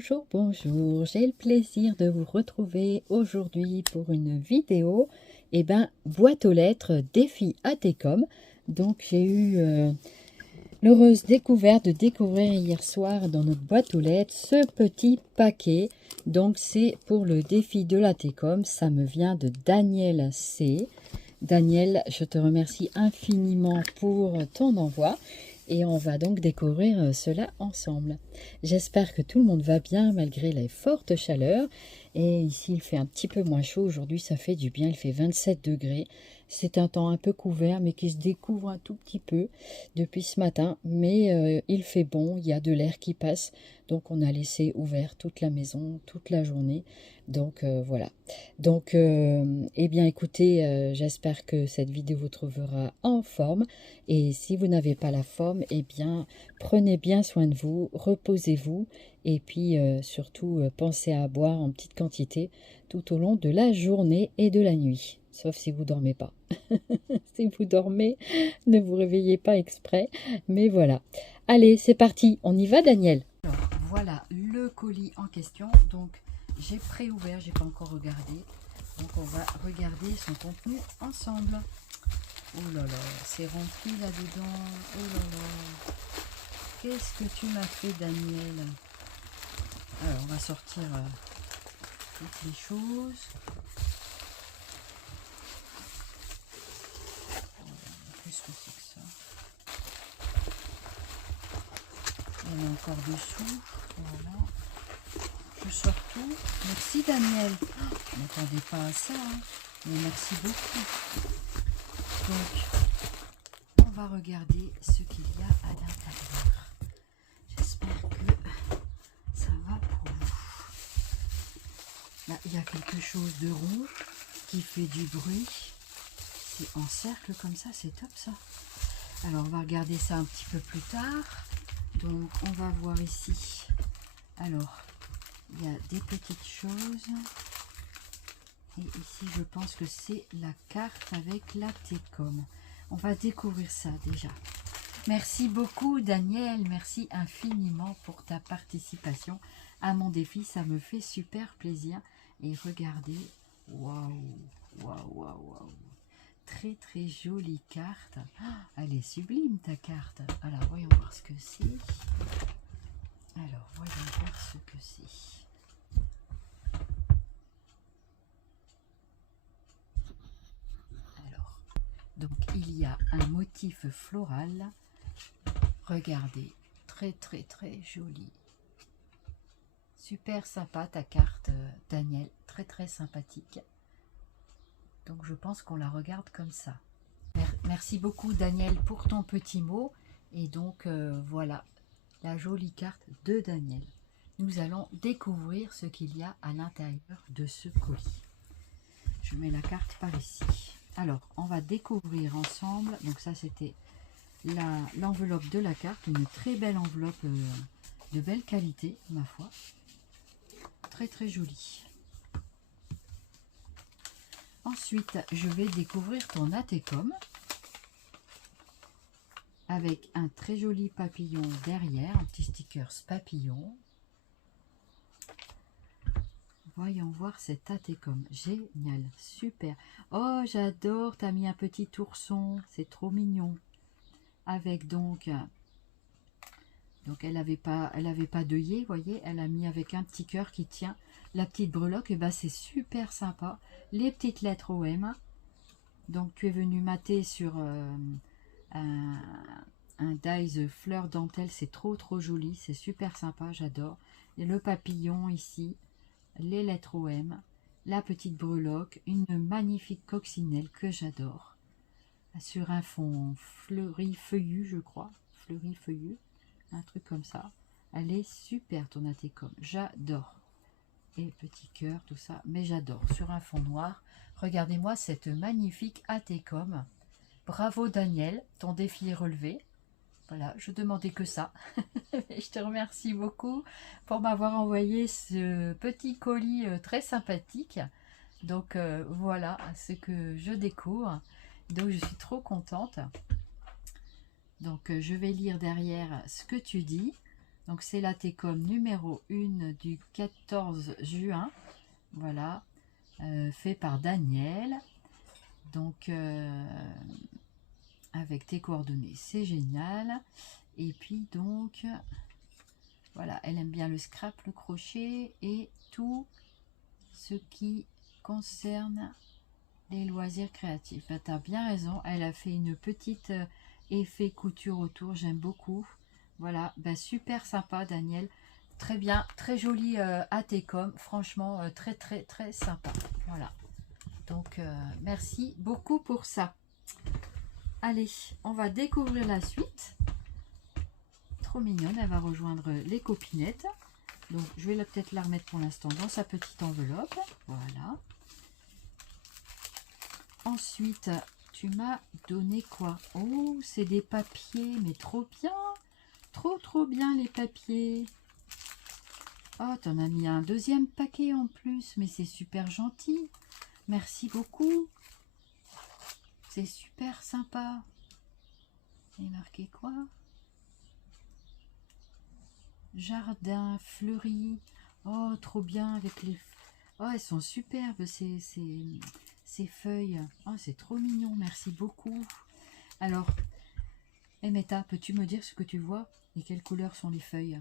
Bonjour, bonjour, j'ai le plaisir de vous retrouver aujourd'hui pour une vidéo, boîte aux lettres défi ATCOM. Donc j'ai eu l'heureuse découverte de découvrir hier soir dans notre boîte aux lettres ce petit paquet. Donc c'est pour le défi de l'ATCOM, ça me vient de Daniel C. Daniel, je te remercie infiniment pour ton envoi. Et on va donc découvrir cela ensemble. J'espère que tout le monde va bien malgré les fortes chaleurs. Et ici, il fait un petit peu moins chaud. Aujourd'hui, ça fait du bien. Il fait 27 degrés. C'est un temps un peu couvert, mais qui se découvre un tout petit peu depuis ce matin. Mais il fait bon. Il y a de l'air qui passe. Donc, on a laissé ouvert toute la maison, toute la journée. Donc, voilà. Donc, eh bien, écoutez, j'espère que cette vidéo vous trouvera en forme. Et si vous n'avez pas la forme, eh bien, prenez bien soin de vous, reposez-vous et puis surtout pensez à boire en petite quantité tout au long de la journée et de la nuit. Sauf si vous dormez pas. Si vous dormez, ne vous réveillez pas exprès. Mais voilà. Allez, c'est parti. On y va, Daniel? Alors, voilà le colis en question. Donc, j'ai préouvert, j'ai pas encore regardé. Donc, on va regarder son contenu ensemble. Oh là là, c'est rempli là-dedans. Oh là là. Qu'est-ce que tu m'as fait, Daniel? Alors, on va sortir toutes les choses. Qu'est-ce que c'est que ça? Il y en a encore dessous. Voilà. Je sors tout. Merci, Daniel. Oh, je ne m'attendais pas à ça. Hein. Mais merci beaucoup. Donc, on va regarder ce qu'il y a à l'intérieur. J'espère que ça va pour vous. Là, il y a quelque chose de rond qui fait du bruit. C'est en cercle comme ça, c'est top ça. Alors, on va regarder ça un petit peu plus tard. Donc, on va voir ici. Alors, il y a des petites choses. Et ici, je pense que c'est la carte avec la T-Com. On va découvrir ça déjà. Merci beaucoup, Daniel. Merci infiniment pour ta participation à mon défi. Ça me fait super plaisir. Et regardez. Waouh, waouh, waouh, waouh. Très, très jolie carte. Elle est sublime, ta carte. Alors, voyons voir ce que c'est. Alors, voyons voir ce que c'est. Donc, il y a un motif floral. Regardez, très très très joli. Super sympa ta carte, Daniel. Très très sympathique. Donc, je pense qu'on la regarde comme ça. Merci beaucoup, Daniel, pour ton petit mot. Et donc, voilà la jolie carte de Daniel. Nous allons découvrir ce qu'il y a à l'intérieur de ce colis. Je mets la carte par ici. Alors, on va découvrir ensemble. Donc ça, c'était l'enveloppe de la carte. Une très belle enveloppe de belle qualité, ma foi. Très, très jolie. Ensuite, je vais découvrir ton ATCOM. Avec un très joli papillon derrière. Un petit sticker papillon. Voyons voir cet ATCOM. Génial, super. Oh, j'adore, tu as mis un petit ourson. C'est trop mignon. Avec donc elle avait pas d'œillet, vous voyez. Elle a mis avec un petit cœur qui tient la petite breloque. Et ben c'est super sympa. Les petites lettres OM. Donc tu es venu mater sur un dies fleur dentelle. C'est trop trop joli. C'est super sympa, j'adore. Et le papillon ici. Les lettres OM, la petite breloque, une magnifique coccinelle que j'adore, sur un fond fleuri feuillu, je crois, fleuri feuillu, un truc comme ça. Elle est super ton ATCOM, j'adore. Et petit cœur, tout ça, mais j'adore, sur un fond noir. Regardez-moi cette magnifique ATCOM. Bravo Daniel, ton défi est relevé. Voilà, je demandais que ça. Je te remercie beaucoup pour m'avoir envoyé ce petit colis très sympathique. Donc voilà ce que je découvre. Donc je suis trop contente. Donc je vais lire derrière ce que tu dis. Donc c'est la Técom numéro 1 du 14 juin. Voilà, fait par Daniel. Donc avec tes coordonnées, c'est génial. Et puis donc voilà, elle aime bien le scrap, le crochet et tout ce qui concerne les loisirs créatifs. Ben, tu as bien raison, elle a fait une petite effet couture autour, j'aime beaucoup. Voilà, ben, super sympa Daniel, très bien, très joli à Técom, franchement très très très sympa. Voilà, donc merci beaucoup pour ça. Allez, on va découvrir la suite. Trop mignonne, elle va rejoindre les copinettes. Donc je vais peut-être la remettre pour l'instant dans sa petite enveloppe. Voilà. Ensuite, tu m'as donné quoi? Oh, c'est des papiers, mais trop bien. Trop bien les papiers. Oh, t'en as mis un deuxième paquet en plus, mais c'est super gentil. Merci beaucoup. C'est super sympa. Il est marqué quoi? Jardin fleuri. Oh, trop bien avec les... Oh, elles sont superbes ces feuilles. Oh, c'est trop mignon. Merci beaucoup. Alors, Emeta, peux-tu me dire ce que tu vois et quelles couleurs sont les feuilles?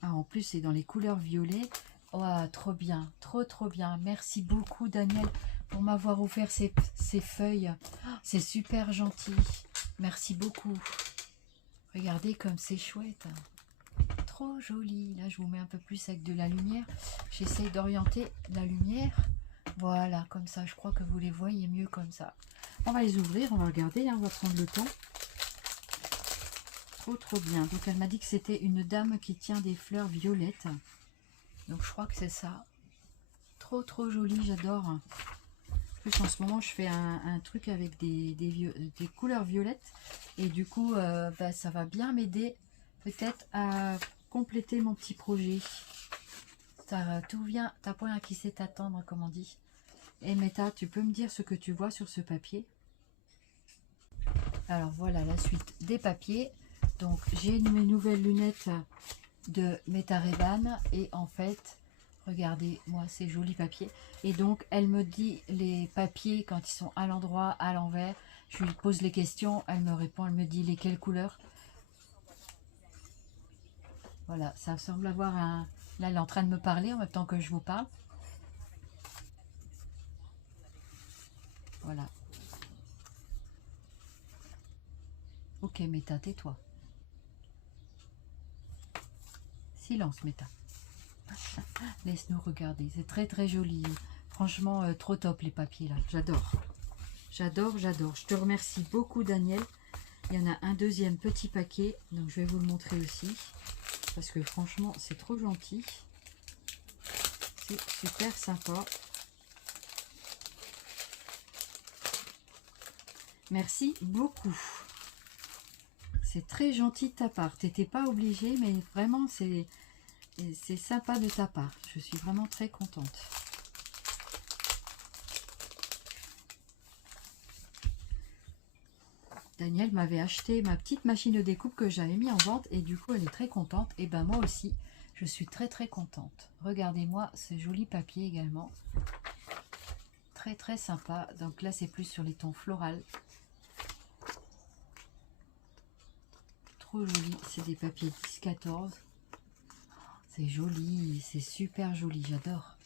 Ah, en plus, c'est dans les couleurs violet. Oh, trop bien, trop bien. Merci beaucoup, Daniel, pour m'avoir offert ces feuilles. Oh, c'est super gentil. Merci beaucoup. Regardez comme c'est chouette. Trop joli. Là, je vous mets un peu plus avec de la lumière. J'essaye d'orienter la lumière. Voilà, comme ça. Je crois que vous les voyez mieux comme ça. On va les ouvrir, on va regarder, hein, on va prendre le temps. Trop bien. Donc, elle m'a dit que c'était une dame qui tient des fleurs violettes. Donc, je crois que c'est ça. Trop joli, j'adore. En plus, en ce moment, je fais un truc avec des couleurs violettes. Et du coup, bah, ça va bien m'aider peut-être à compléter mon petit projet. Tout vient, t'as pas à qui sait t'attendre, comme on dit. Et Meta, tu peux me dire ce que tu vois sur ce papier? Alors voilà la suite des papiers. Donc j'ai mes nouvelles lunettes de Meta Ray-Ban et en fait, regardez moi ces jolis papiers. Et donc elle me dit les papiers quand ils sont à l'endroit, à l'envers. Je lui pose les questions, elle me répond, elle me dit lesquelles couleurs. Voilà, ça semble avoir un... Là, elle est en train de me parler en même temps que je vous parle. Voilà. Ok, Meta, tais-toi. Silence, Meta. Laisse-nous regarder. C'est très joli. Franchement, trop top les papiers là. J'adore. J'adore. Je te remercie beaucoup, Daniel. Il y en a un deuxième petit paquet. Donc, je vais vous le montrer aussi. Parce que franchement, c'est trop gentil. C'est super sympa. Merci beaucoup. C'est très gentil de ta part. T'étais pas obligé, mais vraiment, c'est sympa de ta part. Je suis vraiment très contente. Daniel m'avait acheté ma petite machine de découpe que j'avais mis en vente et du coup elle est très contente. Et ben moi aussi, je suis très contente. Regardez-moi ce joli papier également. Très sympa. Donc là c'est plus sur les tons floraux. Trop joli. C'est des papiers 10-14. C'est joli. C'est super joli. J'adore.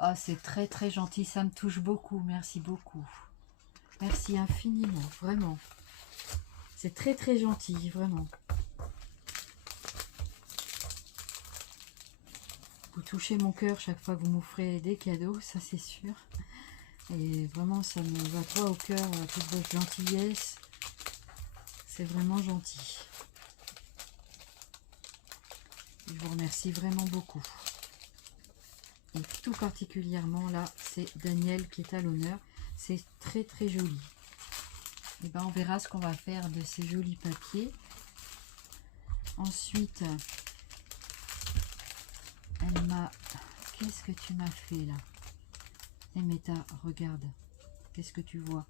Oh, c'est très gentil. Ça me touche beaucoup. Merci beaucoup. Merci infiniment. Vraiment. C'est très gentil. Vraiment. Vous touchez mon cœur chaque fois que vous m'offrez des cadeaux, ça c'est sûr. Et vraiment, ça me va droit au cœur, toute votre gentillesse. C'est vraiment gentil. Je vous remercie vraiment beaucoup. Et tout particulièrement là, c'est Daniel qui est à l'honneur. C'est très très joli. Et ben on verra ce qu'on va faire de ces jolis papiers. Ensuite, elle m'a... Qu'est-ce que tu m'as fait là? Et Meta, regarde. Qu'est-ce que tu vois?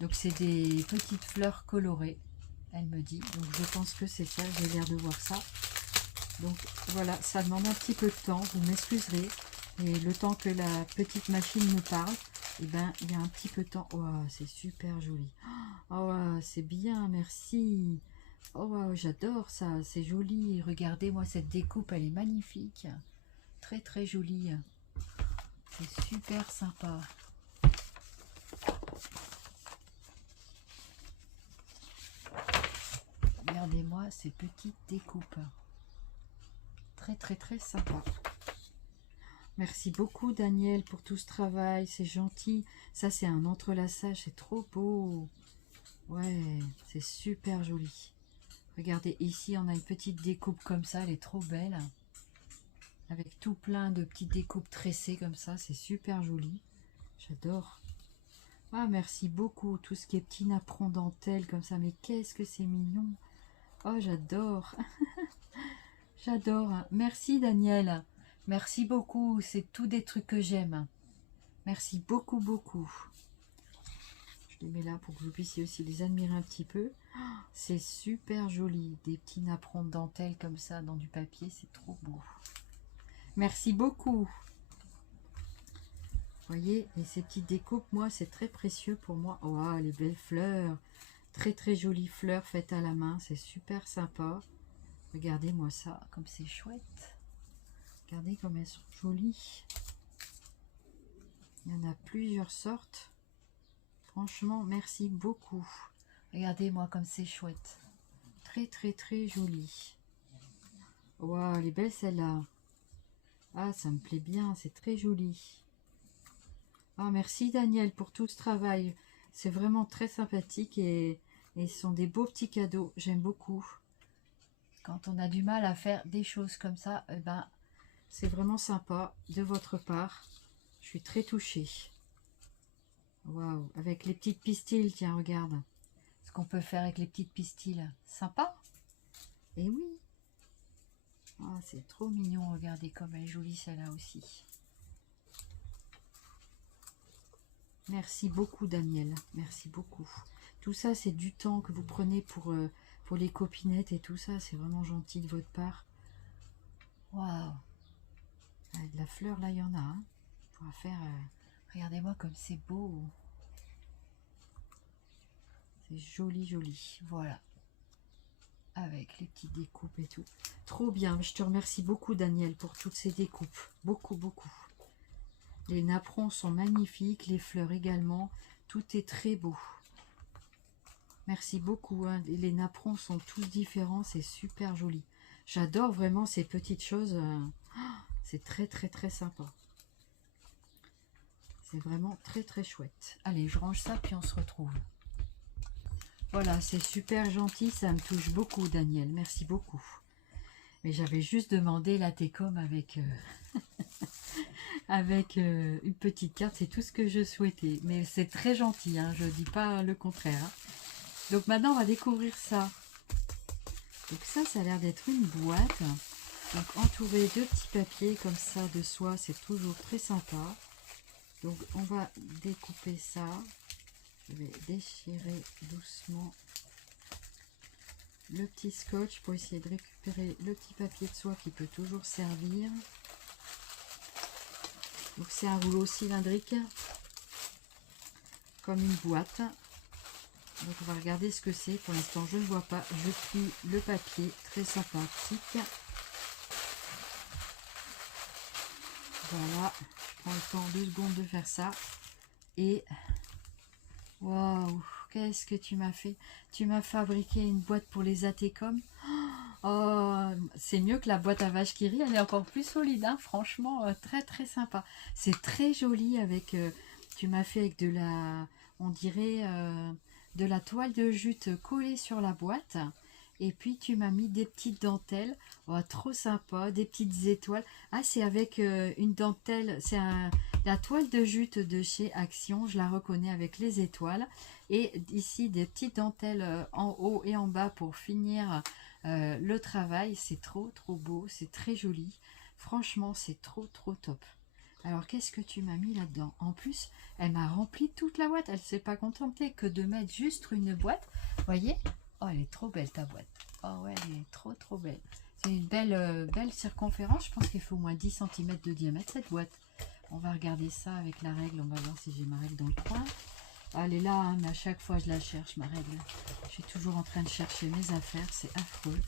Donc c'est des petites fleurs colorées, elle me dit. Donc je pense que c'est ça, j'ai l'air de voir ça. Donc voilà, ça demande un petit peu de temps, vous m'excuserez. Et le temps que la petite machine me parle, et ben il y a un petit peu de temps. Oh, c'est super joli. Oh, c'est bien, merci. Oh, j'adore ça, c'est joli. Regardez-moi cette découpe, elle est magnifique. Très très jolie. C'est super sympa. Regardez-moi ces petites découpes. Très très très sympa. Merci beaucoup Daniel pour tout ce travail, c'est gentil. Ça c'est un entrelaçage, c'est trop beau. Ouais, c'est super joli. Regardez ici, on a une petite découpe comme ça, elle est trop belle. Avec tout plein de petites découpes tressées comme ça, c'est super joli. J'adore. Ah merci beaucoup, tout ce qui est petit napperon dentelle comme ça, mais qu'est-ce que c'est mignon. Oh j'adore. J'adore. Merci Daniel. Merci beaucoup. C'est tout des trucs que j'aime. Merci beaucoup, beaucoup. Je les mets là pour que vous puissiez aussi les admirer un petit peu. C'est super joli. Des petits napperons de dentelle comme ça dans du papier. C'est trop beau. Merci beaucoup. Vous voyez, et ces petites découpes, moi, c'est très précieux pour moi. Oh, les belles fleurs. Très, très jolies fleurs faites à la main. C'est super sympa. Regardez-moi ça, comme c'est chouette. Regardez comme elles sont jolies. Il y en a plusieurs sortes. Franchement, merci beaucoup. Regardez-moi comme c'est chouette. Très, très, très joli. Waouh, elle est belle celle-là. Ah, ça me plaît bien, c'est très joli. Ah, merci Daniel pour tout ce travail. C'est vraiment très sympathique et ce sont des beaux petits cadeaux. J'aime beaucoup. Quand on a du mal à faire des choses comme ça, eh ben, c'est vraiment sympa de votre part. Je suis très touchée. Waouh, avec les petites pistils, tiens, regarde. Ce qu'on peut faire avec les petites pistils. Sympa. Et oui. Ah, c'est trop mignon, regardez comme elle est jolie celle-là aussi. Merci beaucoup Daniel, merci beaucoup. Tout ça, c'est du temps que vous prenez pour les copinettes et tout ça. C'est vraiment gentil de votre part. Waouh. De la fleur, là, il y en a. Hein. On va faire... regardez-moi comme c'est beau. C'est joli, joli. Voilà. Avec les petites découpes et tout. Trop bien. Je te remercie beaucoup, Daniel, pour toutes ces découpes. Beaucoup, beaucoup. Les napperons sont magnifiques. Les fleurs également. Tout est très beau. Merci beaucoup. Hein. Les napperons sont tous différents. C'est super joli. J'adore vraiment ces petites choses. C'est très, très, très sympa. C'est vraiment très, très chouette. Allez, je range ça, puis on se retrouve. Voilà, c'est super gentil, ça me touche beaucoup, Daniel. Merci beaucoup. Mais j'avais juste demandé la técom avec, avec une petite carte, c'est tout ce que je souhaitais. Mais c'est très gentil, hein, je ne dis pas le contraire. Hein. Donc maintenant, on va découvrir ça. Donc ça a l'air d'être une boîte. Donc entouré de petits papiers comme ça de soie, c'est toujours très sympa. Donc on va découper ça. Je vais déchirer doucement le petit scotch pour essayer de récupérer le petit papier de soie qui peut toujours servir. Donc c'est un rouleau cylindrique comme une boîte. Donc on va regarder ce que c'est. Pour l'instant je ne vois pas. Je plie le papier, très sympathique. Voilà, je prends le temps 2 secondes de faire ça. Et waouh, qu'est-ce que tu m'as fait? Tu m'as fabriqué une boîte pour les ATCOM. Oh, c'est mieux que la boîte à vache qui rit, elle est encore plus solide, hein, franchement, très très sympa. C'est très joli avec, tu m'as fait avec de la, on dirait, de la toile de jute collée sur la boîte. Et puis tu m'as mis des petites dentelles, oh, trop sympa, des petites étoiles. Ah, c'est avec une dentelle, c'est la toile de jute de chez Action, je la reconnais avec les étoiles. Et ici des petites dentelles en haut et en bas pour finir le travail. C'est trop beau, c'est très joli. Franchement, c'est trop top. Alors, qu'est-ce que tu m'as mis là-dedans? En plus, elle m'a rempli toute la boîte. Elle ne s'est pas contentée que de mettre juste une boîte. Vous voyez? Oh, elle est trop belle, ta boîte. Oh ouais, elle est trop belle. C'est une belle circonférence. Je pense qu'il faut au moins 10 cm de diamètre, cette boîte. On va regarder ça avec la règle. On va voir si j'ai ma règle dans le coin. Ah, elle est là, hein, mais à chaque fois, je la cherche, ma règle. Je suis toujours en train de chercher mes affaires. C'est affreux.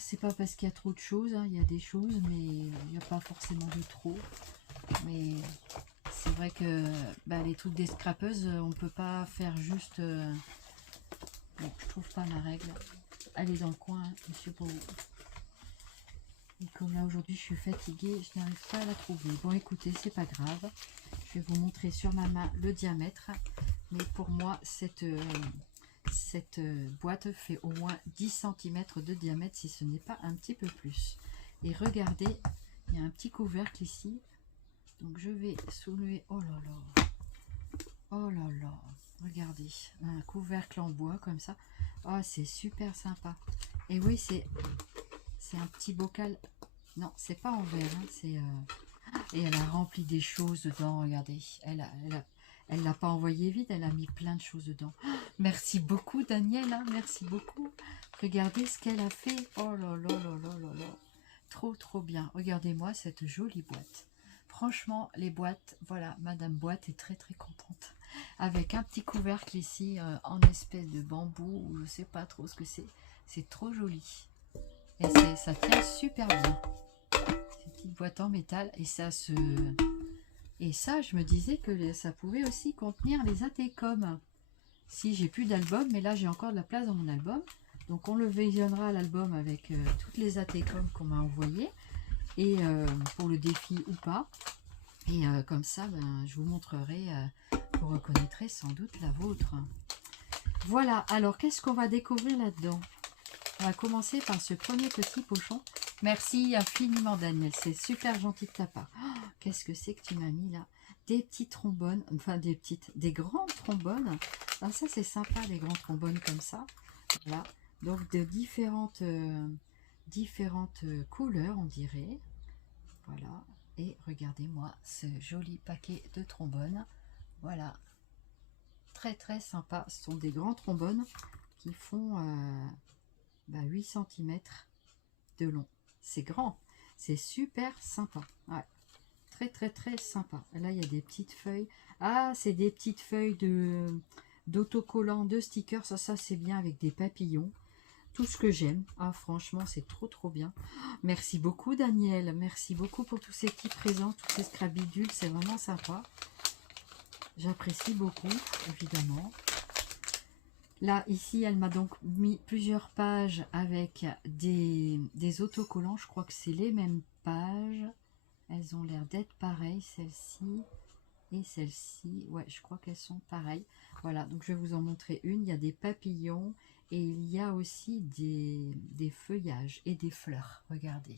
C'est pas parce qu'il y a trop de choses, hein. Il y a des choses, mais il n'y a pas forcément de trop. Mais c'est vrai que bah, les trucs des scrapeuses, on peut pas faire juste... Bon, je trouve pas ma règle. Elle est dans le coin, hein, monsieur Beau. Et comme là aujourd'hui je suis fatiguée, je n'arrive pas à la trouver. Bon écoutez, c'est pas grave. Je vais vous montrer sur ma main le diamètre. Mais pour moi, cette boîte fait au moins 10 cm de diamètre, si ce n'est pas un petit peu plus. Et regardez, il y a un petit couvercle ici. Donc je vais soulever. Oh là là. Oh là là. Regardez. Un couvercle en bois comme ça. Oh, c'est super sympa. Et oui, c'est un petit bocal. Non, c'est pas en verre. Hein, c'est... Et elle a rempli des choses dedans. Regardez. Elle l'a pas envoyé vide. Elle a mis plein de choses dedans. Merci beaucoup, Daniel. Hein, merci beaucoup. Regardez ce qu'elle a fait. Oh là là là là là là. Trop bien. Regardez-moi cette jolie boîte. Franchement, les boîtes, voilà, Madame Boîte est très contente. Avec un petit couvercle ici en espèce de bambou, ou je sais pas trop ce que c'est. C'est trop joli. Et ça tient super bien. Ces petites boîtes en métal. Et ça, je me disais que ça pouvait aussi contenir les ATCOM. Si j'ai plus d'album, mais là j'ai encore de la place dans mon album. Donc on le visionnera à l'album avec toutes les ATCOM qu'on m'a envoyées. Et pour le défi ou pas. Et comme ça, ben, je vous montrerai, vous reconnaîtrez sans doute la vôtre. Voilà, alors qu'est-ce qu'on va découvrir là-dedans? On va commencer par ce premier petit pochon. Merci infiniment, Daniel, c'est super gentil de ta part. Oh, qu'est-ce que c'est que tu m'as mis là? Des petits trombones, enfin des grands trombones. Ah, ça c'est sympa, les grands trombones comme ça. Voilà, donc de différentes couleurs, on dirait. Voilà, et regardez-moi ce joli paquet de trombones. Voilà, très sympa. Ce sont des grands trombones qui font 8 cm de long. C'est grand, c'est super sympa. Ouais, très sympa. Là, il y a des petites feuilles. Ah, c'est des petites feuilles d'autocollants, de stickers. Ça c'est bien avec des papillons. Tout ce que j'aime. Ah, franchement, c'est trop bien. Merci beaucoup, Daniel. Merci beaucoup pour tous ces petits présents, tous ces scrabidules. C'est vraiment sympa. J'apprécie beaucoup, évidemment. Là, ici, elle m'a donc mis plusieurs pages avec des autocollants. Je crois que c'est les mêmes pages. Elles ont l'air d'être pareilles, celle-ci et celle-ci. Ouais, je crois qu'elles sont pareilles. Voilà, donc je vais vous en montrer une. Il y a des papillons et il y a aussi des feuillages et des fleurs. Regardez.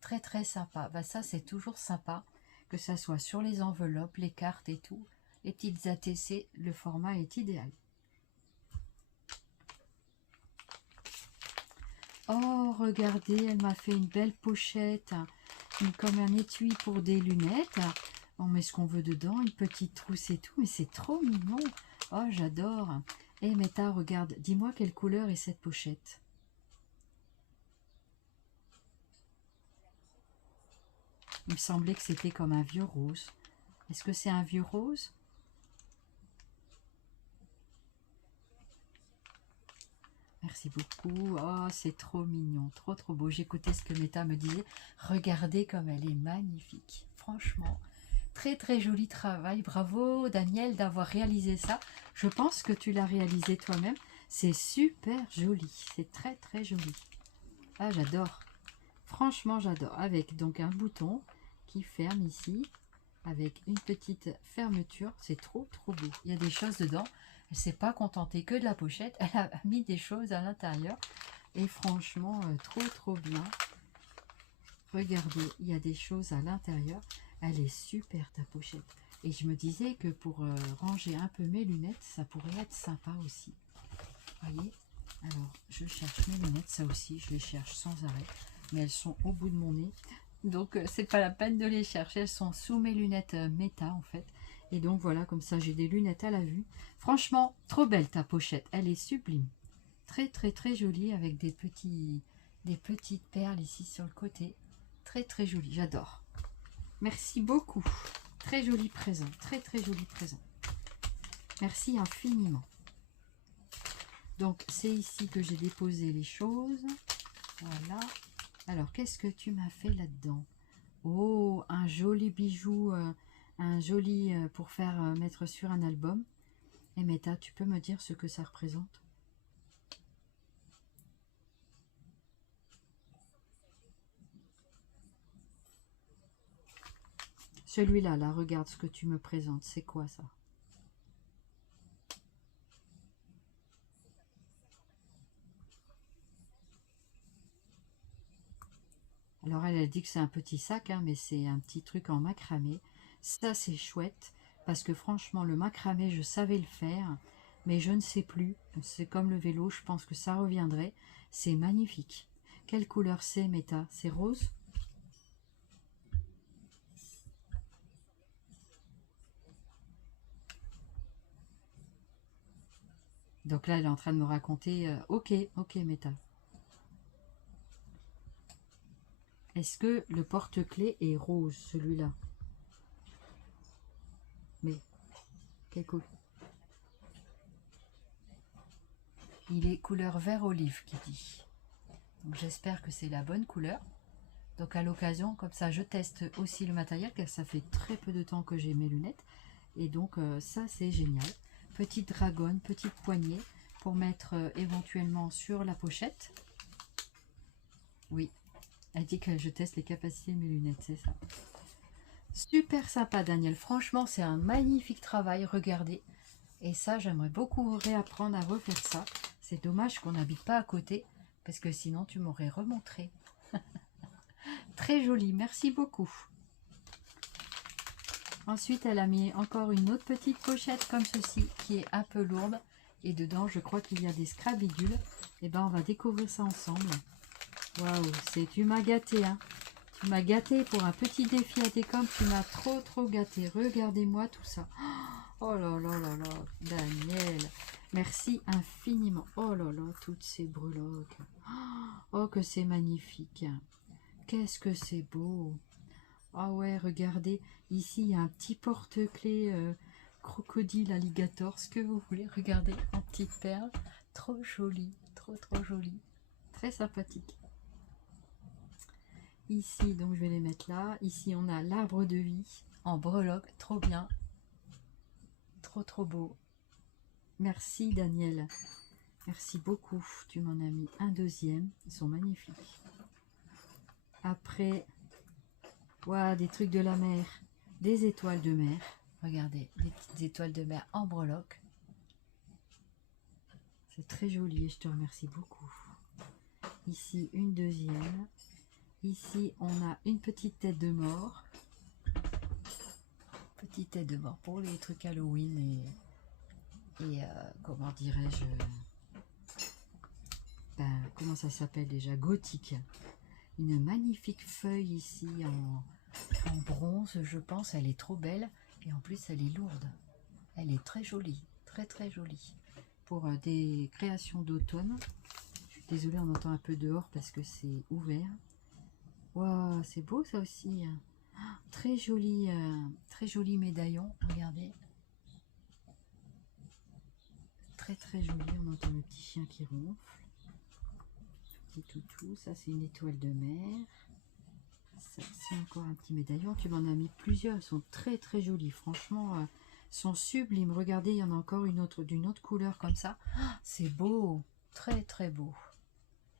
Très sympa. Bah, ça, c'est toujours sympa, que ça soit sur les enveloppes, les cartes et tout. Les petites ATC, le format est idéal. Oh, regardez, elle m'a fait une belle pochette, comme un étui pour des lunettes. On met ce qu'on veut dedans, une petite trousse et tout, mais c'est trop mignon. Oh, j'adore. Eh, Meta, regarde, dis-moi quelle couleur est cette pochette. Il me semblait que c'était comme un vieux rose. Est-ce que c'est un vieux rose? Merci beaucoup. Oh, c'est trop mignon, trop beau. J'écoutais ce que Meta me disait. Regardez comme elle est magnifique. Franchement, très joli travail. Bravo, Daniel, d'avoir réalisé ça. Je pense que tu l'as réalisé toi-même. C'est super joli. C'est très joli. Ah, j'adore. Franchement, j'adore. Avec donc un bouton qui ferme ici. Avec une petite fermeture. C'est trop beau. Il y a des choses dedans. Elle s'est pas contentée que de la pochette, elle a mis des choses à l'intérieur. Et franchement, trop bien. Regardez, il y a des choses à l'intérieur. Elle est super ta pochette. Et je me disais que pour ranger un peu mes lunettes, ça pourrait être sympa aussi. Voyez? Alors, je cherche mes lunettes, ça aussi, je les cherche sans arrêt. Mais elles sont au bout de mon nez. Donc, c'est pas la peine de les chercher. Elles sont sous mes lunettes méta, en fait. Et donc, voilà, comme ça, j'ai des lunettes à la vue. Franchement, trop belle ta pochette. Elle est sublime. Très jolie avec des petites perles ici sur le côté. Très jolie, j'adore. Merci beaucoup. Très joli présent, très joli présent. Merci infiniment. Donc, c'est ici que j'ai déposé les choses. Voilà. Alors, qu'est-ce que tu m'as fait là-dedans? Oh, un joli bijou, un joli pour faire mettre sur un album. Et Meta, tu peux me dire ce que ça représente? Celui-là, là, regarde ce que tu me présentes. C'est quoi ça? Alors, elle a dit que c'est un petit sac, hein, mais c'est un petit truc en macramé. Ça, c'est chouette, parce que franchement, le macramé, je savais le faire, mais je ne sais plus. C'est comme le vélo, je pense que ça reviendrait. C'est magnifique. Quelle couleur c'est, Meta? C'est rose? Donc là, elle est en train de me raconter, ok, Meta. Est-ce que le porte-clés est rose, celui-là? Mais, quelle couleur? Il est couleur vert olive, qui dit. Donc j'espère que c'est la bonne couleur. Donc à l'occasion, comme ça, je teste aussi le matériel, car ça fait très peu de temps que j'ai mes lunettes. Et donc ça, c'est génial. Petite dragonne, petite poignée, pour mettre éventuellement sur la pochette. Oui, elle dit que je teste les capacités de mes lunettes, c'est ça. Super sympa, Daniel. Franchement, c'est un magnifique travail, regardez. Et ça, j'aimerais beaucoup réapprendre à refaire ça. C'est dommage qu'on n'habite pas à côté, parce que sinon, tu m'aurais remontré. Très joli, merci beaucoup. Ensuite, elle a mis encore une autre petite pochette comme ceci, qui est un peu lourde. Et dedans, je crois qu'il y a des scrabidules. Et ben, on va découvrir ça ensemble. Waouh, tu m'as gâté, hein. Tu m'as gâté pour un petit défi à tes com. Tu m'as trop gâté. Regardez-moi tout ça. Oh là là, Daniel. Merci infiniment. Oh là là, toutes ces breloques. Oh, que c'est magnifique. Qu'est-ce que c'est beau. Ah ouais, regardez. Ici, il y a un petit porte-clés crocodile, alligator, ce que vous voulez. Regardez, en petite perle. Trop joli. Trop joli. Très sympathique. Ici, donc je vais les mettre là. Ici, on a l'arbre de vie en breloque. Trop bien. Trop beau. Merci, Daniel. Merci beaucoup. Tu m'en as mis un deuxième. Ils sont magnifiques. Après, voilà, des trucs de la mer. Des étoiles de mer. Regardez, des petites étoiles de mer en breloque. C'est très joli et je te remercie beaucoup. Ici, une deuxième. Ici, on a une petite tête de mort. Petite tête de mort pour les trucs Halloween et comment dirais-je, comment ça s'appelle déjà, gothique. Une magnifique feuille ici en bronze, je pense. Elle est trop belle et en plus elle est lourde. Elle est très jolie, très jolie. Pour des créations d'automne. Je suis désolée, on entend un peu dehors parce que c'est ouvert. Waouh, c'est beau ça aussi. Très joli médaillon, regardez. Très joli, on entend le petit chien qui ronfle. Petit toutou, ça c'est une étoile de mer. Ça c'est encore un petit médaillon, tu m'en as mis plusieurs, ils sont très jolis, franchement, sont sublimes. Regardez, il y en a encore une autre d'une autre couleur comme ça. C'est beau, très beau.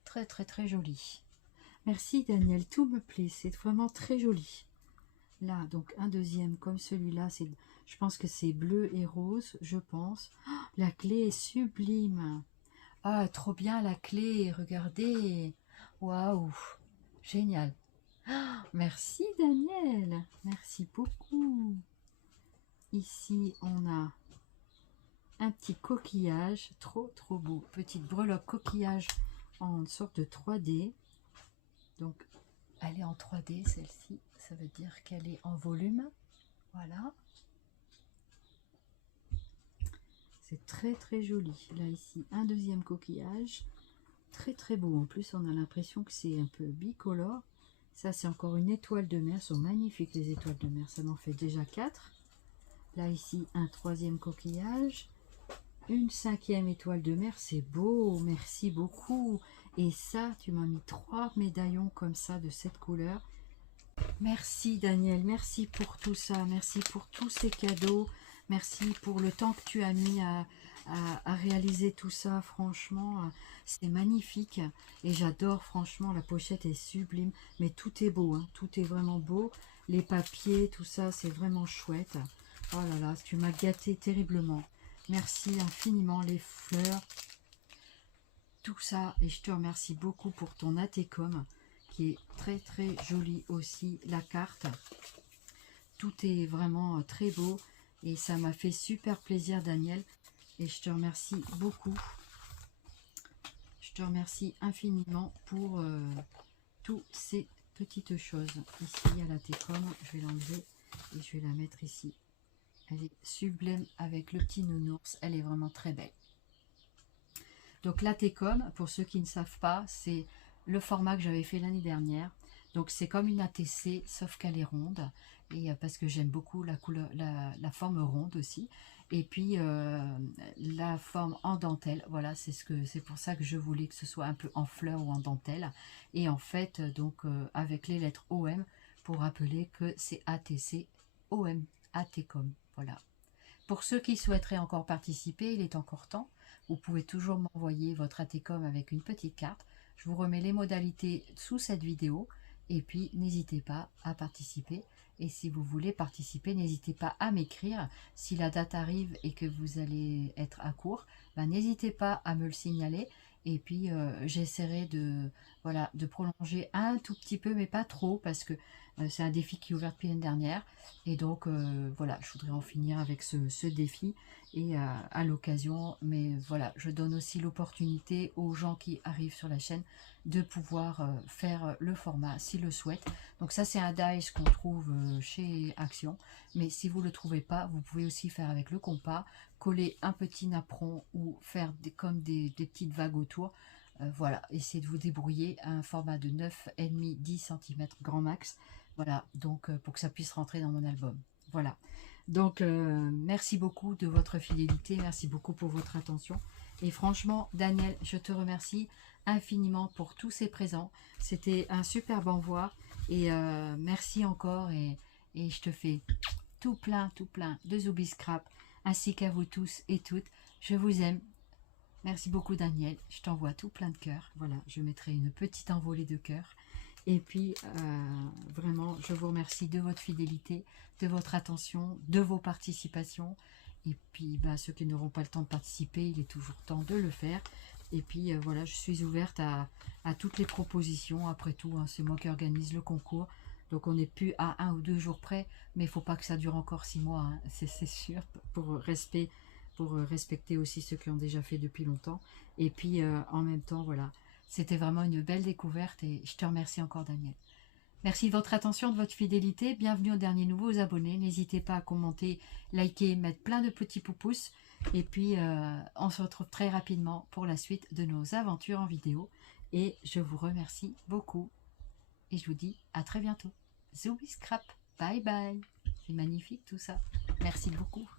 Très joli. Merci Daniel, tout me plaît, c'est vraiment très joli. Là, donc un deuxième comme celui-là, Je pense que c'est bleu et rose, je pense. Oh, la clé est sublime. Ah, trop bien la clé, regardez. Waouh, génial. Ah, merci Daniel, merci beaucoup. Ici, on a un petit coquillage, trop beau. Petite breloque coquillage en sorte de 3D. Donc, elle est en 3D celle-ci, ça veut dire qu'elle est en volume. Voilà. C'est très joli. Là, ici, un deuxième coquillage. Très beau. En plus, on a l'impression que c'est un peu bicolore. Ça, c'est encore une étoile de mer. Elles sont magnifiques, les étoiles de mer. Ça m'en fait déjà 4. Là, ici, un troisième coquillage. Une 5e étoile de mer. C'est beau. Merci beaucoup. Et ça, tu m'as mis 3 médaillons comme ça, de cette couleur. Merci Daniel. Merci pour tout ça. Merci pour tous ces cadeaux. Merci pour le temps que tu as mis à réaliser tout ça. Franchement, c'est magnifique. Et j'adore, franchement, la pochette est sublime. Mais tout est beau, hein. Tout est vraiment beau. Les papiers, tout ça, c'est vraiment chouette. Oh là là, tu m'as gâté terriblement. Merci infiniment, les fleurs. Tout ça. Et je te remercie beaucoup pour ton Atécom, qui est très joli aussi. La carte. Tout est vraiment très beau. Et ça m'a fait super plaisir, Daniel. Et je te remercie beaucoup. Je te remercie infiniment pour toutes ces petites choses. Ici, il y a la Técom. Je vais l'enlever et je vais la mettre ici. Elle est sublime avec le petit nounours. Elle est vraiment très belle. Donc, la Técom, pour ceux qui ne savent pas, c'est le format que j'avais fait l'année dernière. Donc, c'est comme une ATC, sauf qu'elle est ronde. Et parce que j'aime beaucoup la couleur, la forme ronde aussi. Et puis la forme en dentelle, voilà, c'est pour ça que je voulais que ce soit un peu en fleurs ou en dentelle. Et en fait, donc avec les lettres OM pour rappeler que c'est ATC OM, Atécom, voilà. Pour ceux qui souhaiteraient encore participer, il est encore temps. Vous pouvez toujours m'envoyer votre Atécom avec une petite carte. Je vous remets les modalités sous cette vidéo. Et puis, n'hésitez pas à participer. Et si vous voulez participer, n'hésitez pas à m'écrire. Si la date arrive et que vous allez être à court, ben, n'hésitez pas à me le signaler. Et puis, j'essaierai voilà, de prolonger un tout petit peu, mais pas trop, parce que c'est un défi qui est ouvert depuis l'année dernière. Et donc, voilà, je voudrais en finir avec ce défi. Et à l'occasion, mais voilà, je donne aussi l'opportunité aux gens qui arrivent sur la chaîne de pouvoir faire le format s'ils le souhaitent. Donc ça, c'est un dice qu'on trouve chez Action, mais si vous ne le trouvez pas, vous pouvez aussi faire avec le compas, coller un petit napperon ou faire comme des petites vagues autour. Voilà, essayez de vous débrouiller à un format de 9,5 10 cm grand max. Voilà, donc pour que ça puisse rentrer dans mon album. Voilà. Donc, merci beaucoup de votre fidélité, merci beaucoup pour votre attention. Et franchement, Daniel, je te remercie infiniment pour tous ces présents. C'était un superbe envoi. Et merci encore. Et je te fais tout plein de Zoubi Scrap. Ainsi qu'à vous tous et toutes. Je vous aime. Merci beaucoup, Daniel. Je t'envoie tout plein de cœurs. Voilà, je mettrai une petite envolée de cœurs. Et puis, vraiment, je vous remercie de votre fidélité, de votre attention, de vos participations. Et puis, bah, ceux qui n'auront pas le temps de participer, il est toujours temps de le faire. Et puis, voilà, je suis ouverte à toutes les propositions. Après tout, hein, c'est moi qui organise le concours. Donc, on n'est plus à 1 ou 2 jours près. Mais il ne faut pas que ça dure encore 6 mois, hein, c'est sûr, pour respecter aussi ceux qui ont déjà fait depuis longtemps. Et puis, en même temps, voilà. C'était vraiment une belle découverte et je te remercie encore, Daniel. Merci de votre attention, de votre fidélité. Bienvenue aux derniers nouveaux abonnés. N'hésitez pas à commenter, liker, mettre plein de petits pouces. Et puis, on se retrouve très rapidement pour la suite de nos aventures en vidéo. Et je vous remercie beaucoup. Et je vous dis à très bientôt. Zoubi Scrap. Bye bye. C'est magnifique tout ça. Merci beaucoup.